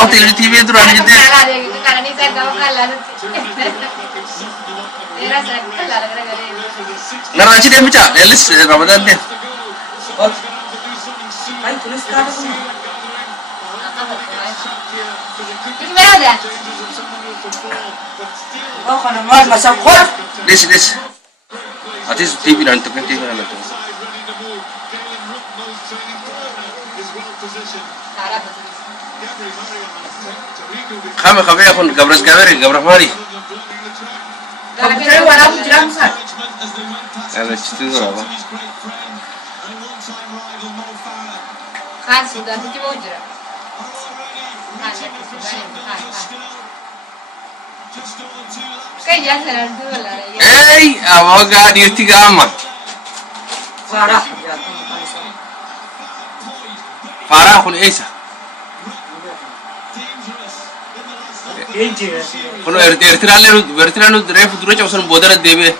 aku TV duraan jette. Karena saya tahu kalau era saya kalau Narachi dia bicara, Elis Ramadan dia. Ay, tulis ka na. ini mana ada? Oh, ka naman, masakot. Des. Atis TV nanti kan TV nanti. Kami aku gabras mari. Pagkakay, wala akong dyan, sir. Ada situ berapa? Kan sudah nanti mau jalan. Kan ya sudah nih, kan. Kayak jalan dulu lah ya. Awaga di tiga aman. Farah. Farah kun Esa. Kun Ertirale refu dulu cuma bodar debe.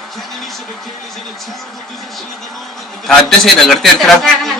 Tadi saya dengar Ertirale.